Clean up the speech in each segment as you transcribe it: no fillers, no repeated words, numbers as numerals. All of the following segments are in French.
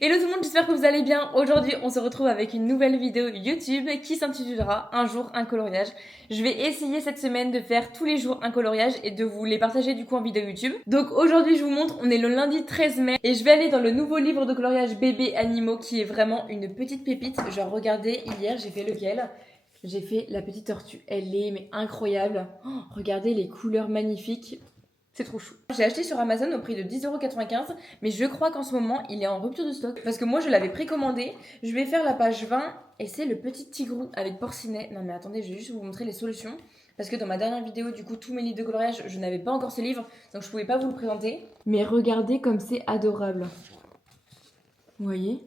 Hello tout le monde, j'espère que vous allez bien. Aujourd'hui, on se retrouve avec une nouvelle vidéo YouTube qui s'intitulera Un jour un coloriage. Je vais essayer cette semaine de faire tous les jours un coloriage et de vous les partager du coup en vidéo YouTube. Donc aujourd'hui, je vous montre, on est le lundi 13 mai et je vais aller dans le nouveau livre de coloriage bébé animaux qui est vraiment une petite pépite. Genre regardez, hier j'ai fait lequel? J'ai fait la petite tortue. Elle est mais incroyable. Oh, regardez les couleurs magnifiques. C'est trop chou. J'ai acheté sur Amazon au prix de 10,95 €, mais je crois qu'en ce moment, il est en rupture de stock. Parce que moi, je l'avais précommandé. Je vais faire la page 20 et c'est le petit tigrou avec porcinet. Non mais attendez, je vais juste vous montrer les solutions. Parce que dans ma dernière vidéo, du coup, tous mes livres de coloriage, je n'avais pas encore ce livre, donc je pouvais pas vous le présenter. Mais regardez comme c'est adorable. Vous voyez?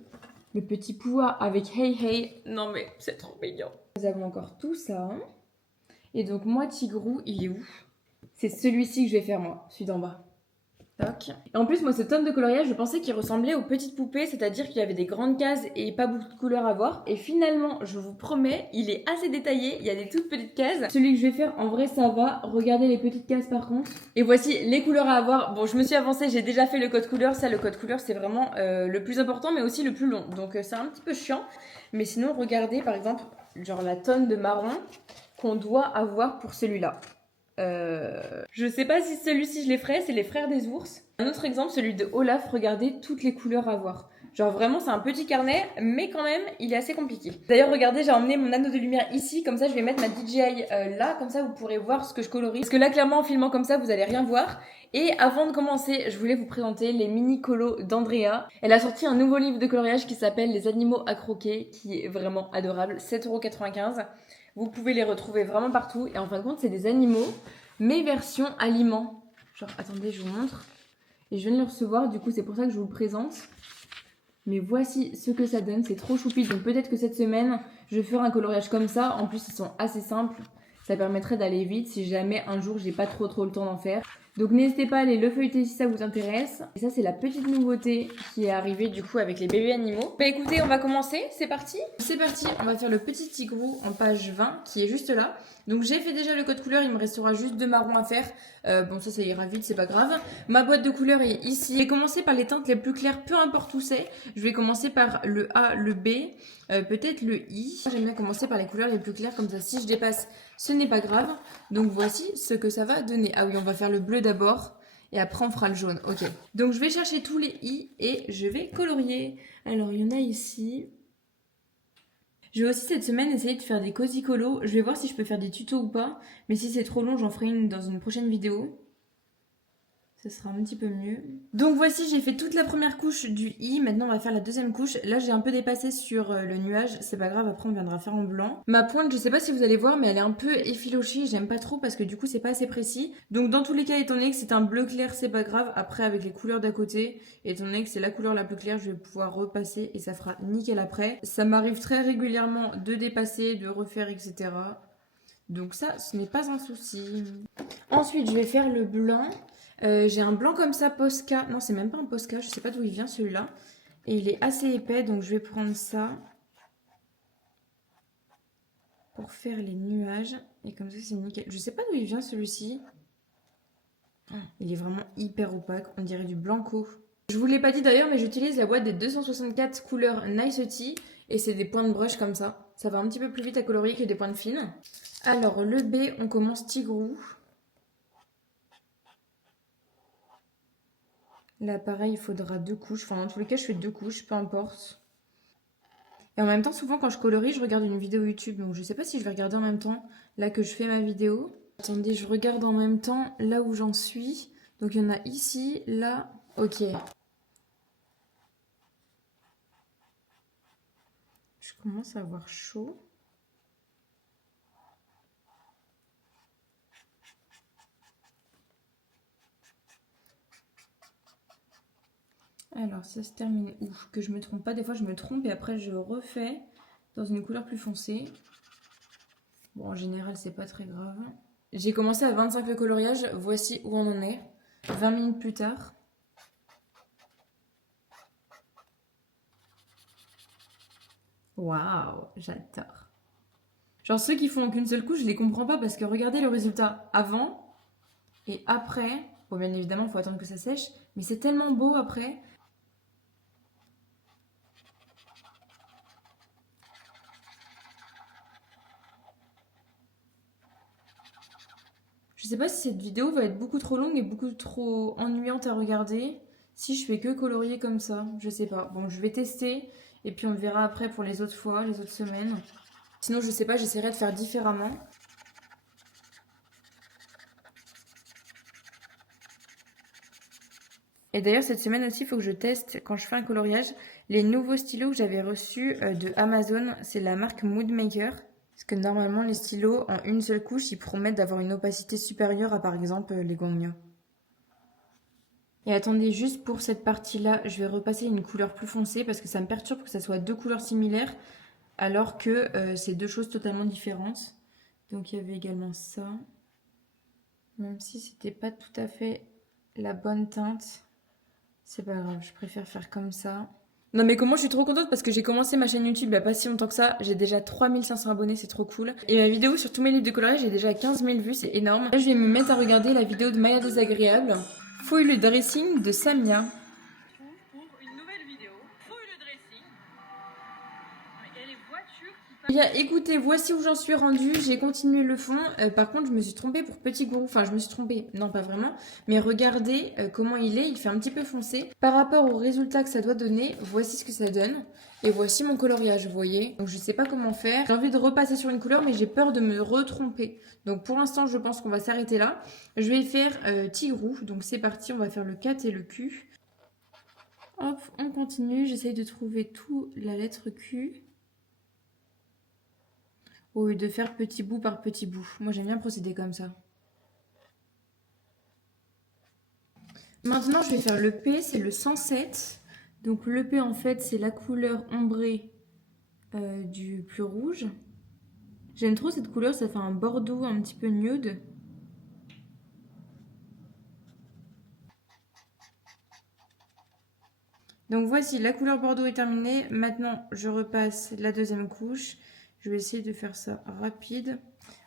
Le petit poua avec Hey Hey. Non mais c'est trop mignon. Nous avons encore tout ça. Et donc moi, tigrou, il est où? C'est celui-ci que je vais faire moi, celui d'en bas. Toc. Et en plus, moi, ce tome de coloriage, je pensais qu'il ressemblait aux petites poupées, c'est-à-dire qu'il y avait des grandes cases et pas beaucoup de couleurs à voir. Et finalement, je vous promets, il est assez détaillé, il y a des toutes petites cases. Celui que je vais faire, en vrai, ça va. Regardez les petites cases par contre. Et voici les couleurs à avoir. Bon, je me suis avancée, j'ai déjà fait le code couleur. Ça, le code couleur, c'est vraiment le plus important, mais aussi le plus long. Donc, c'est un petit peu chiant. Mais sinon, regardez, par exemple, genre la tonne de marron qu'on doit avoir pour celui-là. Je sais pas si celui-ci je les ferai, c'est les frères des ours. Un autre exemple, celui de Olaf, regardez toutes les couleurs à voir. Genre vraiment c'est un petit carnet, mais quand même il est assez compliqué. D'ailleurs regardez, j'ai emmené mon anneau de lumière ici, comme ça je vais mettre ma DJI là, comme ça vous pourrez voir ce que je colorie. Parce que là clairement en filmant comme ça vous allez rien voir. Et avant de commencer, je voulais vous présenter les mini colos d'Andrea. Elle a sorti un nouveau livre de coloriage qui s'appelle Les animaux à croquer, qui est vraiment adorable, 7,95 €. Vous pouvez les retrouver vraiment partout. Et en fin de compte, c'est des animaux, mais version aliments. Genre, attendez, je vous montre. Et je viens de le recevoir, du coup, c'est pour ça que je vous le présente. Mais voici ce que ça donne, c'est trop choupi. Donc peut-être que cette semaine, je ferai un coloriage comme ça. En plus, ils sont assez simples. Ça permettrait d'aller vite si jamais un jour, j'ai pas trop le temps d'en faire. Donc n'hésitez pas à aller le feuilleter si ça vous intéresse. Et ça, c'est la petite nouveauté qui est arrivée du coup avec les bébés animaux. Bah écoutez, on va commencer, c'est parti. C'est parti, on va faire le petit tigrou en page 20 qui est juste là. Donc j'ai fait déjà le code couleur, il me restera juste 2 marrons à faire. Bon ça ira vite, c'est pas grave. Ma boîte de couleurs est ici. Je vais commencer par les teintes les plus claires, peu importe où c'est. Je vais commencer par le A, le B, peut-être le I. J'aime bien commencer par les couleurs les plus claires, comme ça si je dépasse, ce n'est pas grave. Donc voici ce que ça va donner. Ah oui, on va faire le bleu d'abord. Et après on fera le jaune, ok. Donc je vais chercher tous les I et je vais colorier. Alors il y en a ici. Je vais aussi cette semaine essayer de faire des cozy colos. Je vais voir si je peux faire des tutos ou pas. Mais si c'est trop long, j'en ferai une dans une prochaine vidéo. Ça sera un petit peu mieux. Donc voici, j'ai fait toute la première couche du i. Maintenant, on va faire la deuxième couche. Là, j'ai un peu dépassé sur le nuage. C'est pas grave, après, on viendra faire en blanc. Ma pointe, je sais pas si vous allez voir, mais elle est un peu effilochée. J'aime pas trop parce que du coup, c'est pas assez précis. Donc dans tous les cas, étant donné que c'est un bleu clair, c'est pas grave. Après, avec les couleurs d'à côté, étant donné que c'est la couleur la plus claire, je vais pouvoir repasser et ça fera nickel après. Ça m'arrive très régulièrement de dépasser, de refaire, etc. Donc ça, ce n'est pas un souci. Ensuite, je vais faire le blanc. J'ai un blanc comme ça, Posca. Non, c'est même pas un Posca, je sais pas d'où il vient celui-là. Et il est assez épais, donc je vais prendre ça pour faire les nuages. Et comme ça, c'est nickel. Je sais pas d'où il vient celui-ci. Il est vraiment hyper opaque, on dirait du blanco. Je vous l'ai pas dit d'ailleurs, mais j'utilise la boîte des 264 couleurs Nice Tea. Et c'est des points de brush comme ça. Ça va un petit peu plus vite à colorier que des points de fine. Alors, le B, on commence tigrou. Là, pareil, il faudra 2 couches. Enfin, dans tous les cas, je fais 2 couches, peu importe. Et en même temps, souvent, quand je colorie, je regarde une vidéo YouTube. Donc, je sais pas si je vais regarder en même temps, là que je fais ma vidéo. Attendez, je regarde en même temps, là où j'en suis. Donc, il y en a ici, là. Ok. Je commence à avoir chaud. Alors, ça se termine où? Que je me trompe pas. Des fois, je me trompe et après, je refais dans une couleur plus foncée. Bon, en général, c'est pas très grave. J'ai commencé à 25 le coloriage. Voici où on en est. 20 minutes plus tard. Waouh, j'adore. Genre ceux qui font qu'une seule couche, je les comprends pas parce que regardez le résultat avant et après. Bon, bien évidemment, il faut attendre que ça sèche, mais c'est tellement beau après. Je sais pas si cette vidéo va être beaucoup trop longue et beaucoup trop ennuyante à regarder. Si je fais que colorier comme ça, je sais pas. Bon, je vais tester et puis on verra après pour les autres fois, les autres semaines. Sinon, je sais pas, j'essaierai de faire différemment. Et d'ailleurs, cette semaine aussi, il faut que je teste, quand je fais un coloriage, les nouveaux stylos que j'avais reçus de Amazon. C'est la marque Moodmaker. Parce que normalement, les stylos, en une seule couche, ils promettent d'avoir une opacité supérieure à, par exemple, les Gongmio. Et attendez, juste pour cette partie-là, je vais repasser une couleur plus foncée parce que ça me perturbe que ça soit deux couleurs similaires alors que c'est deux choses totalement différentes. Donc il y avait également ça. Même si c'était pas tout à fait la bonne teinte. C'est pas grave, je préfère faire comme ça. Non mais comment je suis trop contente parce que j'ai commencé ma chaîne YouTube il y a pas si longtemps que ça. J'ai déjà 3500 abonnés, c'est trop cool. Et ma vidéo sur tous mes livres de coloriage, j'ai déjà 15 000 vues, c'est énorme. Là je vais me mettre à regarder la vidéo de Maya Désagréable. Fouille le dressing de Samia. Pour une nouvelle vidéo, fouille le dressing. Et les voitures Eh bien écoutez, voici où j'en suis rendue, j'ai continué le fond, par contre je me suis trompée pour Petit Gourou, enfin je me suis trompée, non pas vraiment, mais regardez comment il fait un petit peu foncé. Par rapport au résultat que ça doit donner, voici ce que ça donne, et voici mon coloriage, vous voyez. Donc je sais pas comment faire, j'ai envie de repasser sur une couleur mais j'ai peur de me retromper. Donc pour l'instant je pense qu'on va s'arrêter là. Je vais faire Tigrou, donc c'est parti, on va faire le 4 et le Q. Hop, on continue, j'essaye de trouver tout la lettre Q. Au lieu de faire petit bout par petit bout. Moi, j'aime bien procéder comme ça. Maintenant, je vais faire le P, c'est le 107. Donc, le P, en fait, c'est la couleur ombrée du plus rouge. J'aime trop cette couleur, ça fait un bordeaux un petit peu nude. Donc, voici, la couleur bordeaux est terminée. Maintenant, je repasse la deuxième couche. Je vais essayer de faire ça rapide.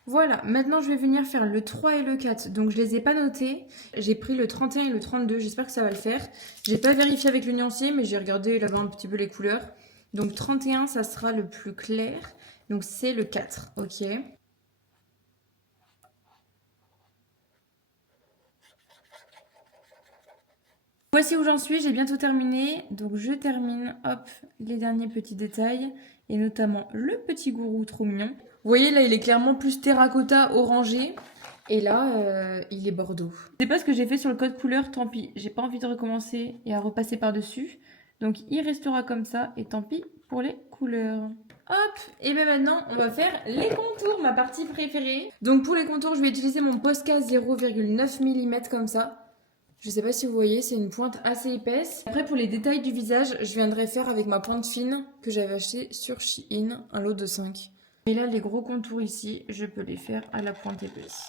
Voilà, maintenant je vais venir faire le 3 et le 4. Donc je les ai pas notés. J'ai pris le 31 et le 32. J'espère que ça va le faire. J'ai pas vérifié avec le nuancier, mais j'ai regardé là-bas un petit peu les couleurs. Donc 31, ça sera le plus clair. Donc c'est le 4, ok. Voici où j'en suis, j'ai bientôt terminé. Donc je termine, hop, les derniers petits détails. Et notamment le petit gourou trop mignon. Vous voyez là, il est clairement plus terracotta orangé. Et là, il est bordeaux. Je sais pas ce que j'ai fait sur le code couleur, tant pis. J'ai pas envie de recommencer et à repasser par-dessus. Donc il restera comme ça et tant pis pour les couleurs. Hop, et bien maintenant on va faire les contours, ma partie préférée. Donc pour les contours, je vais utiliser mon Posca 0,9 mm comme ça. Je sais pas si vous voyez, c'est une pointe assez épaisse. Après pour les détails du visage, je viendrai faire avec ma pointe fine que j'avais acheté sur Shein, un lot de 5. Et là les gros contours ici, je peux les faire à la pointe épaisse.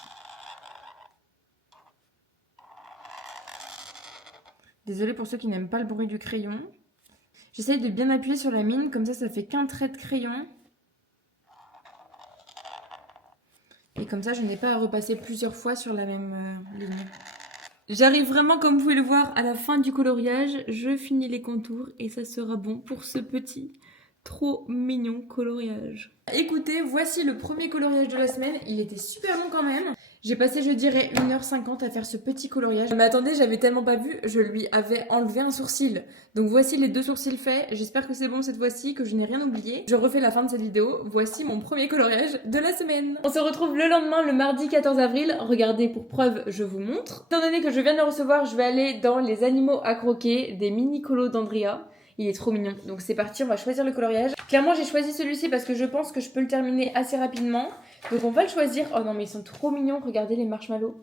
Désolée pour ceux qui n'aiment pas le bruit du crayon. J'essaye de bien appuyer sur la mine, comme ça fait qu'un trait de crayon. Et comme ça je n'ai pas à repasser plusieurs fois sur la même ligne. J'arrive vraiment, comme vous pouvez le voir, à la fin du coloriage. Je finis les contours et ça sera bon pour ce petit, trop mignon coloriage. Écoutez, voici le premier coloriage de la semaine. Il était super long quand même. J'ai passé, je dirais, 1h50 à faire ce petit coloriage. Mais attendez, j'avais tellement pas vu, je lui avais enlevé un sourcil. Donc voici les deux sourcils faits. J'espère que c'est bon cette fois-ci, que je n'ai rien oublié. Je refais la fin de cette vidéo. Voici mon premier coloriage de la semaine. On se retrouve le lendemain, le mardi 14 avril. Regardez, pour preuve, je vous montre. Étant donné que je viens de le recevoir, je vais aller dans les animaux à croquer des mini colos d'Andrea. Il est trop mignon. Donc c'est parti, on va choisir le coloriage. Clairement, j'ai choisi celui-ci parce que je pense que je peux le terminer assez rapidement. Donc on va le choisir. Oh non, mais ils sont trop mignons. Regardez les marshmallows.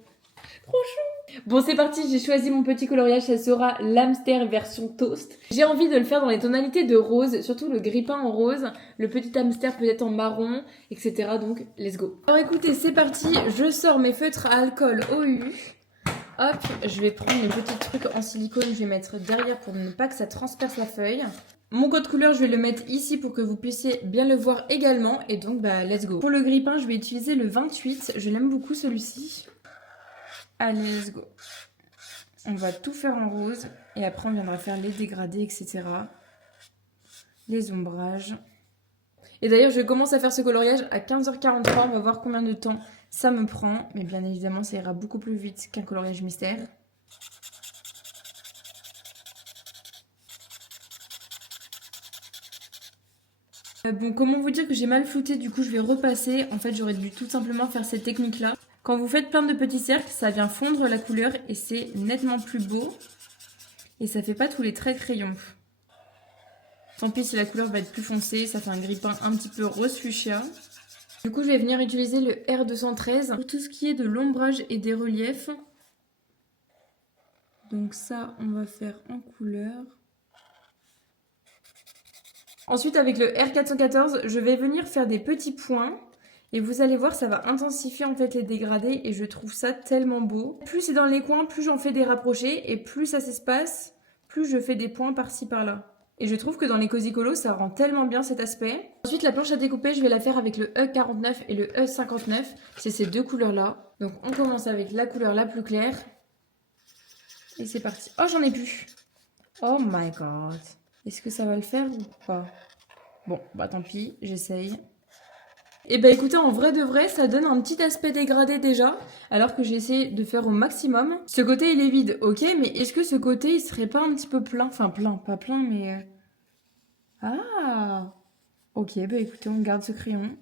Trop chou. Bon, c'est parti. J'ai choisi mon petit coloriage. Ça sera l'hamster version toast. J'ai envie de le faire dans les tonalités de rose. Surtout le grippin en rose. Le petit hamster peut-être en marron, etc. Donc, let's go. Alors écoutez, c'est parti. Je sors mes feutres à alcool OU. Hop, je vais prendre les petits trucs en silicone, je vais mettre derrière pour ne pas que ça transperce la feuille. Mon code couleur, je vais le mettre ici pour que vous puissiez bien le voir également. Et donc, bah, let's go. Pour le grippin, je vais utiliser le 28. Je l'aime beaucoup celui-ci. Allez, let's go. On va tout faire en rose. Et après, on viendra faire les dégradés, etc. Les ombrages. Et d'ailleurs, je commence à faire ce coloriage à 15h43. On va voir combien de temps Ça me prend, mais bien évidemment, ça ira beaucoup plus vite qu'un coloriage mystère. Bon, comment vous dire que j'ai mal flouté, du coup je vais repasser. En fait, j'aurais dû tout simplement faire cette technique-là. Quand vous faites plein de petits cercles, ça vient fondre la couleur et c'est nettement plus beau. Et ça fait pas tous les traits de crayon. Tant pis si la couleur va être plus foncée, ça fait un grille-pain un petit peu rose fuchsia. Du coup, je vais venir utiliser le R213 pour tout ce qui est de l'ombrage et des reliefs. Donc ça, on va faire en couleur. Ensuite, avec le R414, je vais venir faire des petits points. Et vous allez voir, ça va intensifier en fait les dégradés et je trouve ça tellement beau. Plus c'est dans les coins, plus j'en fais des rapprochés et plus ça s'espace, plus je fais des points par-ci par-là. Et je trouve que dans les Cozy Colos, ça rend tellement bien cet aspect. Ensuite, la planche à découper, je vais la faire avec le E49 et le E59. C'est ces deux couleurs-là. Donc on commence avec la couleur la plus claire. Et c'est parti. Oh, j'en ai plus. Oh my god. Est-ce que ça va le faire ou pas? Bon, bah tant pis, j'essaye. Et bah écoutez, en vrai de vrai, ça donne un petit aspect dégradé déjà, alors que j'ai essayé de faire au maximum. Ce côté, il est vide, ok, mais est-ce que ce côté, il serait pas un petit peu plein? Enfin, plein, pas plein, mais... Ah! Ok, bah écoutez, on garde ce crayon.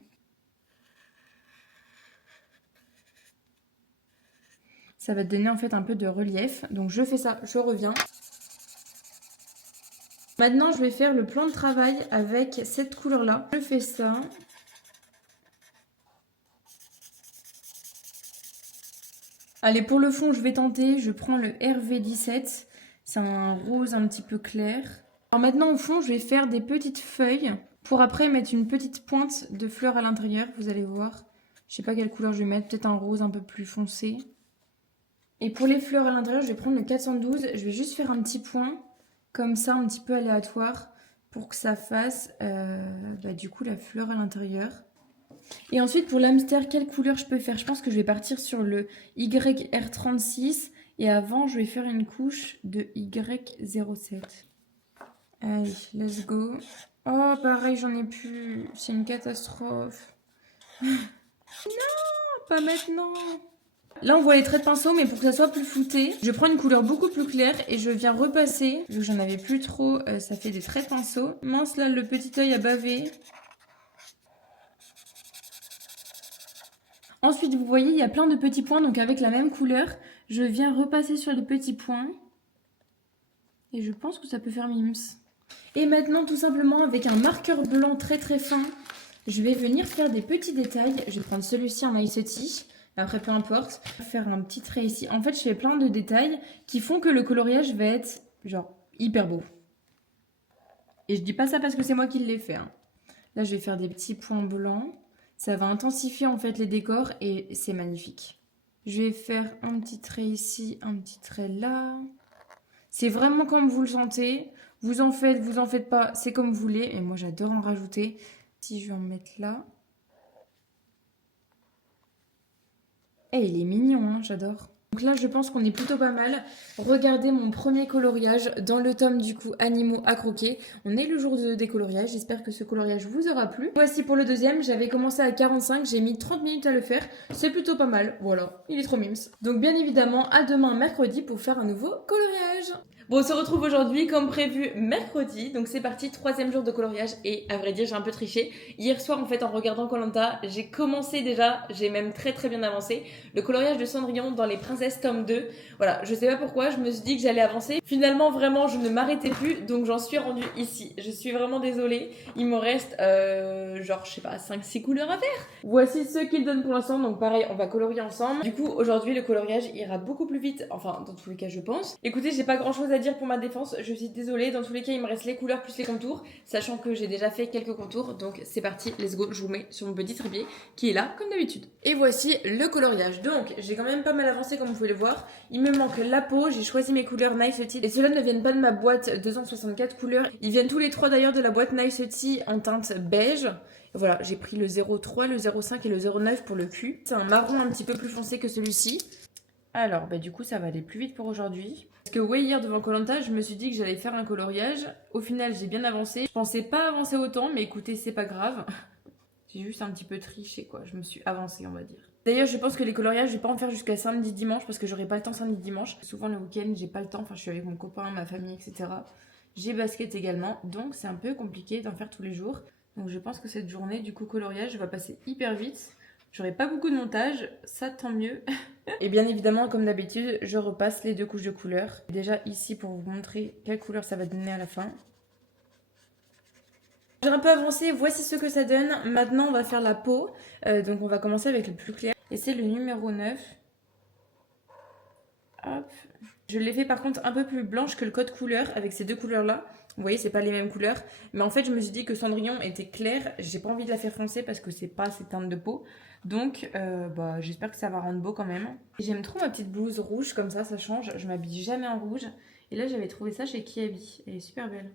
Ça va te donner en fait un peu de relief. Donc je fais ça, je reviens. Maintenant, je vais faire le plan de travail avec cette couleur-là. Je fais ça. Allez, pour le fond, je vais tenter. Je prends le RV17. C'est un rose un petit peu clair. Alors maintenant, au fond, je vais faire des petites feuilles pour après mettre une petite pointe de fleurs à l'intérieur. Vous allez voir. Je sais pas quelle couleur je vais mettre. Peut-être un rose un peu plus foncé. Et pour les fleurs à l'intérieur, je vais prendre le 412. Je vais juste faire un petit point, comme ça, un petit peu aléatoire, pour que ça fasse du coup la fleur à l'intérieur. Et ensuite, pour l'hamster, quelle couleur je peux faire? Je pense que je vais partir sur le YR36. Et avant, je vais faire une couche de Y07. Allez, let's go. Oh, pareil, j'en ai plus. C'est une catastrophe. Non, pas maintenant. Là, on voit les traits de pinceau, mais pour que ça soit plus flouté, je prends une couleur beaucoup plus claire et je viens repasser. Vu que j'en avais plus trop, ça fait des traits de pinceau. Mince, là, le petit œil a bavé. Ensuite, vous voyez, il y a plein de petits points, donc avec la même couleur, je viens repasser sur les petits points. Et je pense que ça peut faire mims. Et maintenant, tout simplement, avec un marqueur blanc très très fin, je vais venir faire des petits détails. Je vais prendre celui-ci en Ice Tea. Après, peu importe. Faire un petit trait ici. En fait, je fais plein de détails qui font que le coloriage va être, genre, hyper beau. Et je dis pas ça parce que c'est moi qui l'ai fait. Hein. Là, je vais faire des petits points blancs. Ça va intensifier, en fait, les décors et c'est magnifique. Je vais faire un petit trait ici, un petit trait là. C'est vraiment comme vous le sentez. Vous en faites pas, c'est comme vous voulez. Et moi, j'adore en rajouter. Si je vais en mettre là. Eh, il est mignon, hein, j'adore. Donc là, je pense qu'on est plutôt pas mal. Regardez mon premier coloriage dans le tome du coup Animaux à croquer. On est le jour de décoloriage. J'espère que ce coloriage vous aura plu. Voici pour le deuxième. J'avais commencé à 45. J'ai mis 30 minutes à le faire. C'est plutôt pas mal. Voilà, il est trop mimes. Donc bien évidemment, à demain mercredi pour faire un nouveau coloriage. Bon, on se retrouve aujourd'hui comme prévu mercredi, donc c'est parti, 3e jour de coloriage et à vrai dire j'ai un peu triché. Hier soir en fait en regardant Koh Lanta, j'ai commencé déjà, j'ai même très très bien avancé, le coloriage de Cendrillon dans Les Princesses tome 2. Voilà, je sais pas pourquoi, je me suis dit que j'allais avancer. Finalement vraiment je ne m'arrêtais plus, donc j'en suis rendue ici. Je suis vraiment désolée, il me reste genre je sais pas 5-6 couleurs à faire. Voici ce qu'il donne pour l'instant, donc pareil on va colorier ensemble. Du coup aujourd'hui le coloriage ira beaucoup plus vite, enfin dans tous les cas je pense. Écoutez, j'ai pas grand chose à dire pour ma défense, je suis désolée, dans tous les cas il me reste les couleurs plus les contours, sachant que j'ai déjà fait quelques contours, donc c'est parti, let's go, je vous mets sur mon petit trépied qui est là comme d'habitude. Et voici le coloriage, donc j'ai quand même pas mal avancé comme vous pouvez le voir, il me manque la peau, j'ai choisi mes couleurs Nice Tea, et ceux-là ne viennent pas de ma boîte 264 couleurs, ils viennent tous les trois d'ailleurs de la boîte Nice Tea en teinte beige. Voilà, j'ai pris le 03, le 05 et le 09 pour le cul. C'est un marron un petit peu plus foncé que celui-ci. Alors, du coup, ça va aller plus vite pour aujourd'hui. Parce que ouais, hier devant Koh Lanta, je me suis dit que j'allais faire un coloriage. Au final, j'ai bien avancé. Je pensais pas avancer autant, mais écoutez, c'est pas grave. J'ai juste un petit peu triché, quoi. Je me suis avancée, on va dire. D'ailleurs, je pense que les coloriages, je vais pas en faire jusqu'à samedi, dimanche parce que j'aurai pas le temps samedi, dimanche. Souvent le week-end, j'ai pas le temps. Enfin, je suis avec mon copain, ma famille, etc. J'ai basket également, donc c'est un peu compliqué d'en faire tous les jours. Donc je pense que cette journée, du coup, coloriage va passer hyper vite. J'aurai pas beaucoup de montage, ça tant mieux. Et bien évidemment, comme d'habitude, je repasse les 2 couches de couleurs. Déjà ici pour vous montrer quelle couleur ça va donner à la fin. J'ai un peu avancé, voici ce que ça donne. Maintenant, on va faire la peau. Donc on va commencer avec le plus clair. Et c'est le numéro 9. Hop. Je l'ai fait par contre un peu plus blanche que le code couleur avec ces 2 couleurs-là. Vous voyez, c'est pas les mêmes couleurs. Mais en fait, je me suis dit que Cendrillon était clair. J'ai pas envie de la faire foncer parce que c'est pas ses teintes de peau. Donc, j'espère que ça va rendre beau quand même. J'aime trop ma petite blouse rouge comme ça change. Je m'habille jamais en rouge. Et là, j'avais trouvé ça chez Kiabi. Elle est super belle.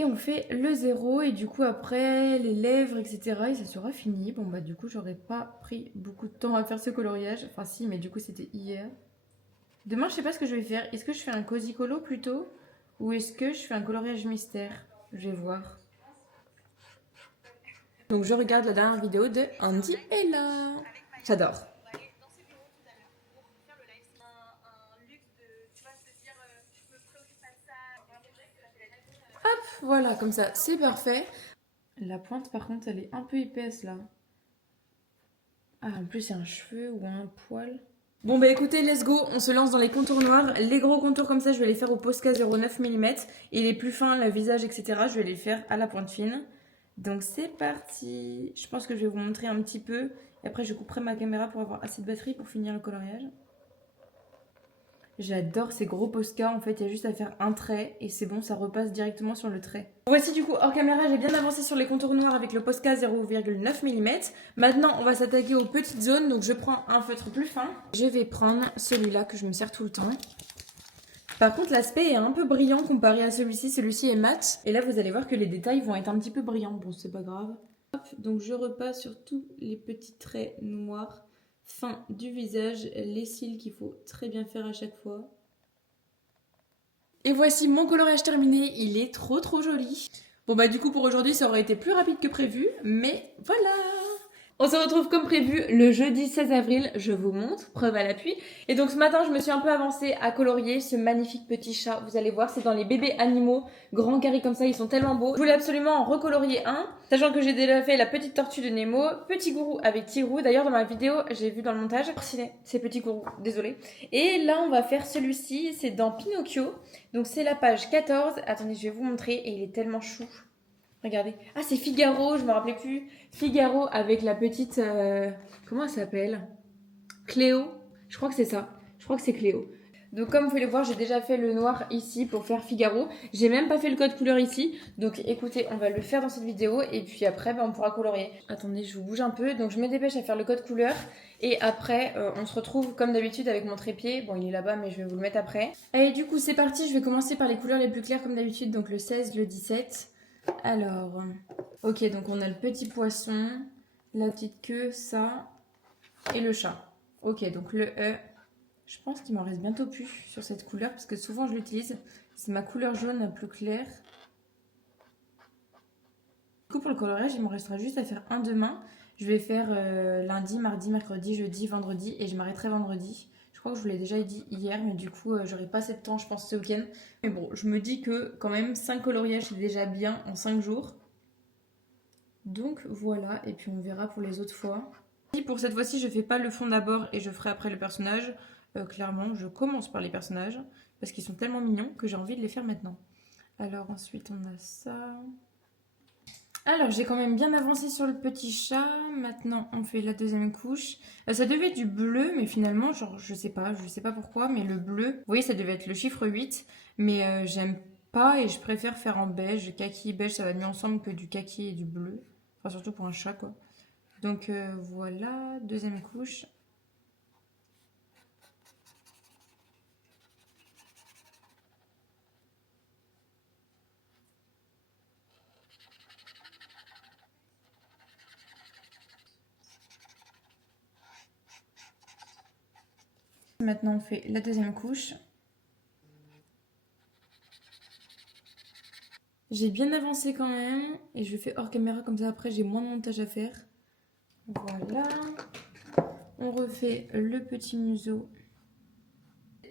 Et on fait le 0 et du coup après les lèvres etc. et ça sera fini. Bon bah du coup j'aurais pas pris beaucoup de temps à faire ce coloriage. Enfin si mais du coup c'était hier. Demain je sais pas ce que je vais faire. Est-ce que je fais un cozy colo plutôt ou est-ce que je fais un coloriage mystère? Je vais voir. Donc je regarde la dernière vidéo de Andy Ella. J'adore. Voilà, comme ça, c'est parfait. La pointe, par contre, elle est un peu épaisse, là. Ah, en plus, il y a un cheveu ou un poil. Bon, bah écoutez, let's go. On se lance dans les contours noirs. Les gros contours comme ça, je vais les faire au Posca 0,9 mm. Et les plus fins, le visage, etc., je vais les faire à la pointe fine. Donc, c'est parti. Je pense que je vais vous montrer un petit peu. Et après, je couperai ma caméra pour avoir assez de batterie pour finir le coloriage. J'adore ces gros Posca, en fait, il y a juste à faire un trait et c'est bon, ça repasse directement sur le trait. Voici du coup, hors caméra, j'ai bien avancé sur les contours noirs avec le Posca 0,9 mm. Maintenant, on va s'attaquer aux petites zones, donc je prends un feutre plus fin. Je vais prendre celui-là que je me sers tout le temps. Par contre, l'aspect est un peu brillant comparé à celui-ci est mat. Et là, vous allez voir que les détails vont être un petit peu brillants, bon, c'est pas grave. Hop, donc je repasse sur tous les petits traits noirs. Fin du visage, les cils qu'il faut très bien faire à chaque fois. Et voici mon coloriage terminé, il est trop joli. Bon bah du coup pour aujourd'hui ça aurait été plus rapide que prévu, mais voilà. On se retrouve comme prévu le jeudi 16 avril, je vous montre, preuve à l'appui. Et donc ce matin, je me suis un peu avancée à colorier ce magnifique petit chat. Vous allez voir, c'est dans les bébés animaux, grands carrés comme ça, ils sont tellement beaux. Je voulais absolument en recolorier un, sachant que j'ai déjà fait la petite tortue de Nemo, petit gourou avec Tirou. D'ailleurs, dans ma vidéo, j'ai vu dans le montage, c'est petit gourou, désolé. Et là, on va faire celui-ci, c'est dans Pinocchio. Donc c'est la page 14. Attendez, je vais vous montrer et il est tellement chou. Regardez. Ah, c'est Figaro, je me rappelais plus. Figaro avec la petite... comment elle s'appelle? Cléo. Je crois que c'est ça. Je crois que c'est Cléo. Donc comme vous pouvez le voir, j'ai déjà fait le noir ici pour faire Figaro. J'ai même pas fait le code couleur ici. Donc écoutez, on va le faire dans cette vidéo. Et puis après, on pourra colorier. Attendez, je vous bouge un peu. Donc je me dépêche à faire le code couleur. Et après, on se retrouve comme d'habitude avec mon trépied. Bon, il est là-bas, mais je vais vous le mettre après. Allez, du coup, c'est parti. Je vais commencer par les couleurs les plus claires comme d'habitude. Donc le 16, le 17... Alors, ok, donc on a le petit poisson, la petite queue, ça, et le chat. Ok, donc le E, je pense qu'il m'en reste bientôt plus sur cette couleur, parce que souvent je l'utilise. C'est ma couleur jaune la plus claire. Du coup, pour le coloriage, il me restera juste à faire un demain. Je vais faire lundi, mardi, mercredi, jeudi, vendredi, et je m'arrêterai vendredi. Je crois que je vous l'ai déjà dit hier, mais du coup, j'aurai pas assez de temps, je pense, ce week-end. Mais bon, je me dis que quand même, 5 coloriages, c'est déjà bien en 5 jours. Donc voilà, et puis on verra pour les autres fois. Et pour cette fois-ci, je fais pas le fond d'abord et je ferai après le personnage. Clairement, je commence par les personnages, parce qu'ils sont tellement mignons que j'ai envie de les faire maintenant. Alors ensuite, on a ça... Alors, j'ai quand même bien avancé sur le petit chat. Maintenant, on fait la deuxième couche. Ça devait être du bleu, mais finalement, genre, je sais pas pourquoi, mais le bleu, vous voyez, ça devait être le chiffre 8. Mais j'aime pas et je préfère faire en beige. Kaki et beige, ça va mieux ensemble que du kaki et du bleu. Enfin, surtout pour un chat, quoi. Donc, voilà, deuxième couche. Maintenant, on fait la deuxième couche. J'ai bien avancé quand même. Et je fais hors caméra, comme ça après j'ai moins de montage à faire. Voilà. On refait le petit museau.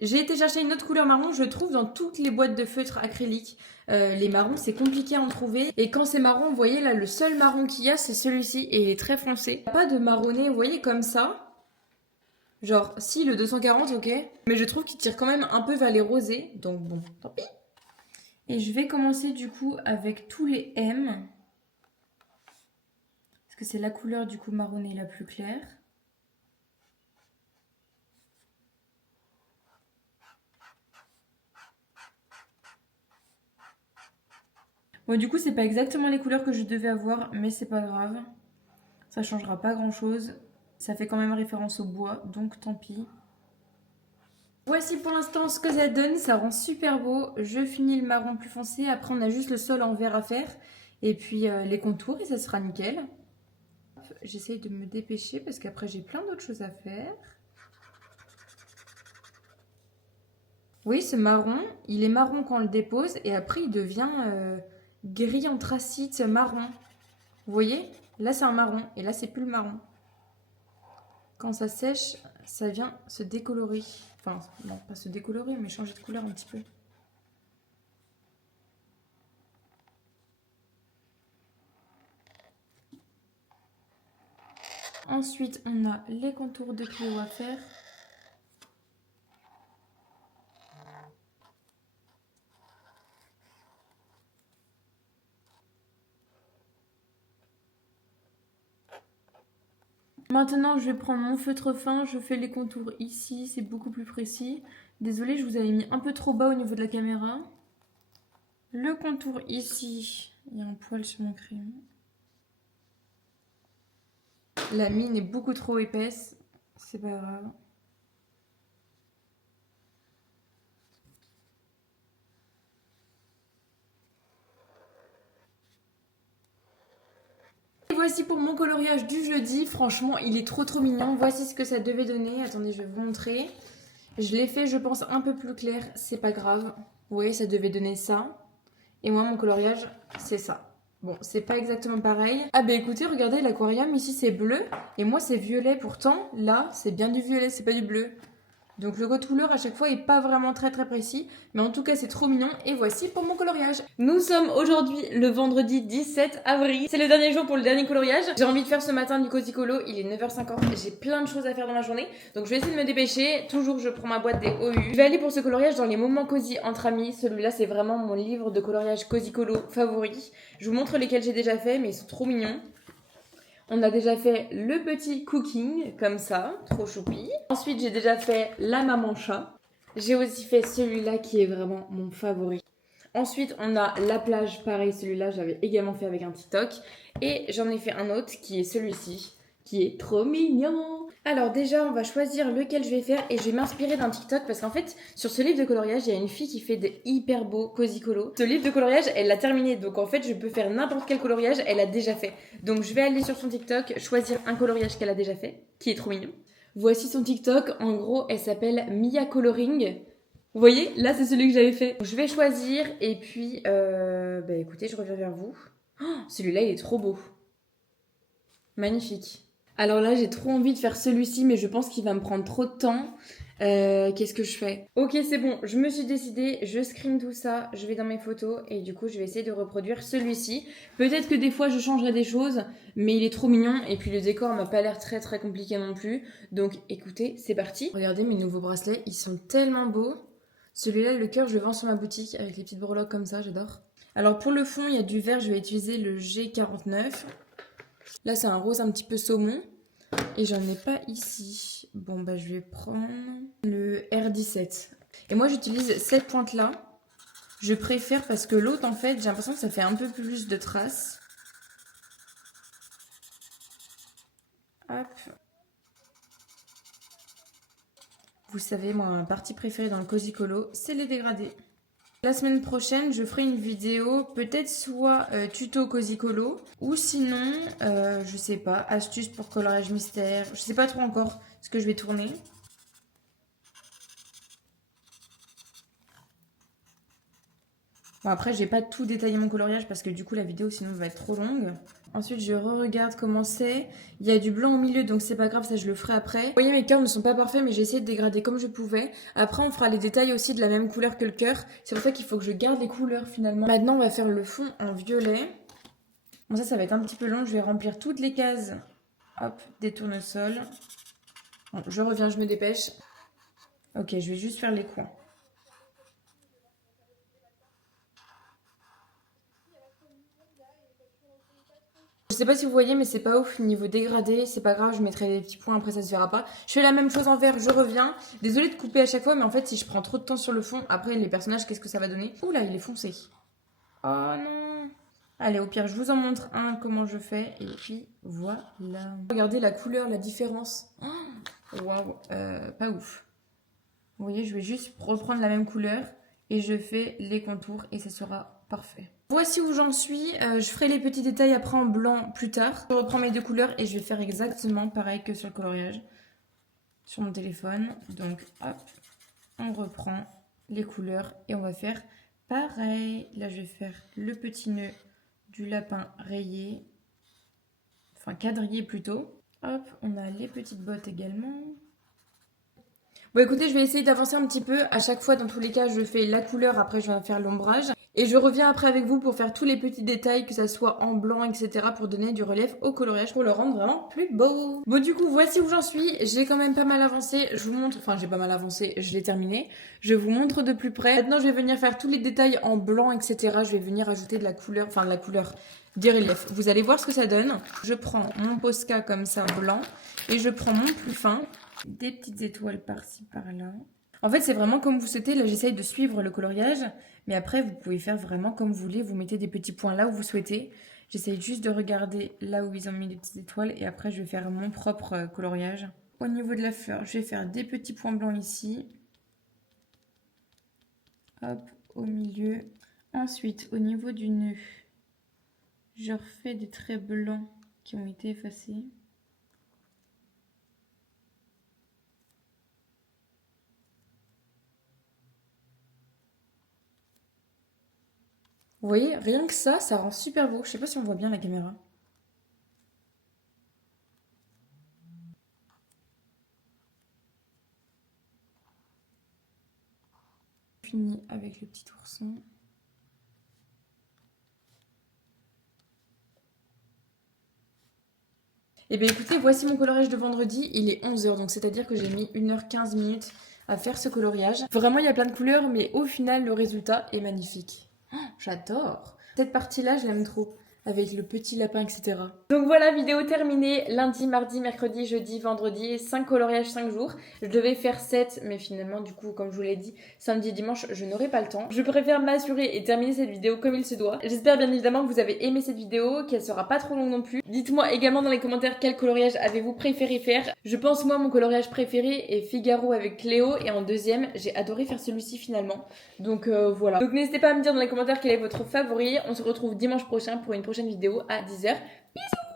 J'ai été chercher une autre couleur marron, je trouve dans toutes les boîtes de feutres acryliques. Les marrons, c'est compliqué à en trouver. Et quand c'est marron, vous voyez là, le seul marron qu'il y a, c'est celui-ci. Et il est très foncé. Pas de marronné, vous voyez, comme ça. Genre, si, le 240, ok. Mais je trouve qu'il tire quand même un peu vers les rosés. Donc bon, tant pis. Et je vais commencer du coup avec tous les M. Parce que c'est la couleur du coup marronné la plus claire. Bon, du coup, c'est pas exactement les couleurs que je devais avoir, mais c'est pas grave. Ça changera pas grand chose. Ça fait quand même référence au bois, donc tant pis. Voici pour l'instant ce que ça donne. Ça rend super beau. Je finis le marron plus foncé. Après, on a juste le sol en vert à faire. Et puis les contours, et ça sera nickel. J'essaye de me dépêcher parce qu'après, j'ai plein d'autres choses à faire. Oui, ce marron, il est marron quand on le dépose. Et après, il devient gris anthracite marron. Vous voyez? Là, c'est un marron. Et là, c'est plus le marron. Quand ça sèche, ça vient se décolorer. Enfin, non, pas se décolorer, mais changer de couleur un petit peu. Ensuite, on a les contours de Cléo à faire. Maintenant, je vais prendre mon feutre fin, je fais les contours ici, c'est beaucoup plus précis. Désolée, je vous avais mis un peu trop bas au niveau de la caméra. Le contour ici, il y a un poil sur mon crayon. La mine est beaucoup trop épaisse, c'est pas grave. Et voici pour mon coloriage du jeudi. Franchement, il est trop mignon. Voici ce que ça devait donner. Attendez, je vais vous montrer. Je l'ai fait, je pense, un peu plus clair. C'est pas grave. Vous voyez, ça devait donner ça. Et moi, mon coloriage, c'est ça. Bon, c'est pas exactement pareil. Ah bah écoutez, regardez, l'aquarium, ici, c'est bleu. Et moi, c'est violet. Pourtant, là, c'est bien du violet, c'est pas du bleu. Donc le code couleur à chaque fois est pas vraiment très précis, mais en tout cas c'est trop mignon et voici pour mon coloriage. Nous sommes aujourd'hui le vendredi 17 avril, c'est le dernier jour pour le dernier coloriage. J'ai envie de faire ce matin du Cozy Colo, il est 9h50, j'ai plein de choses à faire dans la journée, donc je vais essayer de me dépêcher. Toujours je prends ma boîte des OU. Je vais aller pour ce coloriage dans les moments cosy entre amis, celui-là c'est vraiment mon livre de coloriage Cozy Colo favori. Je vous montre lesquels j'ai déjà fait mais ils sont trop mignons. On a déjà fait le petit cooking, comme ça, trop choupi. Ensuite, j'ai déjà fait la maman chat. J'ai aussi fait celui-là qui est vraiment mon favori. Ensuite, on a la plage, pareil, celui-là, j'avais également fait avec un TikTok. Et j'en ai fait un autre qui est celui-ci, qui est trop mignon. Alors déjà, on va choisir lequel je vais faire et je vais m'inspirer d'un TikTok parce qu'en fait, sur ce livre de coloriage, il y a une fille qui fait des hyper beaux Cozy Colo. Ce livre de coloriage, elle l'a terminé, donc en fait, je peux faire n'importe quel coloriage, elle a déjà fait. Donc je vais aller sur son TikTok, choisir un coloriage qu'elle a déjà fait, qui est trop mignon. Voici son TikTok, en gros, elle s'appelle Mia Coloring. Vous voyez, là, c'est celui que j'avais fait. Je vais choisir et puis, bah écoutez, je reviens vers vous. Oh, celui-là, il est trop beau. Magnifique. Alors là, j'ai trop envie de faire celui-ci, mais je pense qu'il va me prendre trop de temps. Qu'est-ce que je fais? Ok, c'est bon, je me suis décidée, je screen tout ça, je vais dans mes photos et du coup, je vais essayer de reproduire celui-ci. Peut-être que des fois, je changerai des choses, mais il est trop mignon et puis le décor m'a pas l'air très compliqué non plus. Donc écoutez, c'est parti. Regardez mes nouveaux bracelets, ils sont tellement beaux. Celui-là, le cœur, je le vends sur ma boutique avec les petites breloques comme ça, j'adore. Alors pour le fond, il y a du vert, je vais utiliser le G49. Là, c'est un rose un petit peu saumon. Et j'en ai pas ici. Bon, bah, je vais prendre le R17. Et moi, j'utilise cette pointe-là. Je préfère parce que l'autre, en fait, j'ai l'impression que ça fait un peu plus de traces. Hop. Vous savez, moi, ma partie préférée dans le Cozy Colo, c'est les dégradés. La semaine prochaine, je ferai une vidéo, peut-être soit tuto Cozy Colo, ou sinon, je sais pas, astuce pour coloriage mystère. Je sais pas trop encore ce que je vais tourner. Bon, après, j'ai pas tout détaillé mon coloriage parce que du coup, la vidéo sinon va être trop longue. Ensuite, je re-regarde comment c'est. Il y a du blanc au milieu, donc c'est pas grave, ça je le ferai après. Vous voyez, mes cœurs ne sont pas parfaits, mais j'ai essayé de dégrader comme je pouvais. Après, on fera les détails aussi de la même couleur que le cœur. C'est pour ça qu'il faut que je garde les couleurs finalement. Maintenant, on va faire le fond en violet. Bon, ça va être un petit peu long. Je vais remplir toutes les cases. Hop, des tournesols. Bon, je reviens, je me dépêche. Ok, je vais juste faire les coins. Je sais pas si vous voyez, mais c'est pas ouf niveau dégradé. C'est pas grave, je mettrai des petits points, après ça se verra pas. Je fais la même chose en vert, je reviens. Désolée de couper à chaque fois, mais en fait, si je prends trop de temps sur le fond, après les personnages, qu'est-ce que ça va donner? Oula, il est foncé. Oh non. Allez, au pire, je vous en montre un, comment je fais. Et puis, voilà. Regardez la couleur, la différence. Waouh, pas ouf. Vous voyez, je vais juste reprendre la même couleur et je fais les contours et ça sera parfait. Voici où j'en suis. Je ferai les petits détails après en blanc plus tard. Je reprends mes deux couleurs et je vais faire exactement pareil que sur le coloriage sur mon téléphone. Donc, hop, on reprend les couleurs et on va faire pareil. Là, je vais faire le petit nœud du lapin rayé, enfin quadrillé plutôt. Hop, on a les petites bottes également. Bon écoutez, je vais essayer d'avancer un petit peu. À chaque fois, dans tous les cas, je fais la couleur, après je vais faire l'ombrage. Et je reviens après avec vous pour faire tous les petits détails, que ça soit en blanc, etc. pour donner du relief au coloriage, pour le rendre vraiment plus beau. Bon du coup, voici où j'en suis. J'ai quand même pas mal avancé. Je vous montre, enfin j'ai pas mal avancé, je l'ai terminé. Je vous montre de plus près. Maintenant, je vais venir faire tous les détails en blanc, etc. Je vais venir ajouter de la couleur, enfin de la couleur, du relief. Vous allez voir ce que ça donne. Je prends mon Posca comme ça, blanc. Et je prends mon plus fin. Des petites étoiles par-ci, par-là. En fait, c'est vraiment comme vous souhaitez. Là, j'essaye de suivre le coloriage. Mais après, vous pouvez faire vraiment comme vous voulez. Vous mettez des petits points là où vous souhaitez. J'essaye juste de regarder là où ils ont mis les petites étoiles. Et après, je vais faire mon propre coloriage. Au niveau de la fleur, je vais faire des petits points blancs ici. Hop, au milieu. Ensuite, au niveau du nœud, je refais des traits blancs qui ont été effacés. Vous voyez, rien que ça rend super beau. Je sais pas si on voit bien la caméra. Fini avec le petit ourson. Et bien écoutez, voici mon coloriage de vendredi. Il est 11 h, donc c'est-à-dire que j'ai mis 1h15 minutes à faire ce coloriage. Vraiment, il y a plein de couleurs, mais au final, le résultat est magnifique. Oh, j'adore. Cette partie-là, je l'aime trop. Avec le petit lapin, etc. Donc voilà, vidéo terminée. Lundi, mardi, mercredi, jeudi, vendredi. 5 coloriages, 5 jours. Je devais faire 7, mais finalement, du coup, comme je vous l'ai dit, samedi, dimanche, je n'aurai pas le temps. Je préfère m'assurer et terminer cette vidéo comme il se doit. J'espère bien évidemment que vous avez aimé cette vidéo, qu'elle sera pas trop longue non plus. Dites-moi également dans les commentaires quel coloriage avez-vous préféré faire. Je pense, moi, mon coloriage préféré est Figaro avec Cléo. Et en deuxième, j'ai adoré faire celui-ci finalement. Donc voilà. Donc n'hésitez pas à me dire dans les commentaires quel est votre favori. On se retrouve dimanche prochain pour une prochaine vidéo à 10 h. Bisous!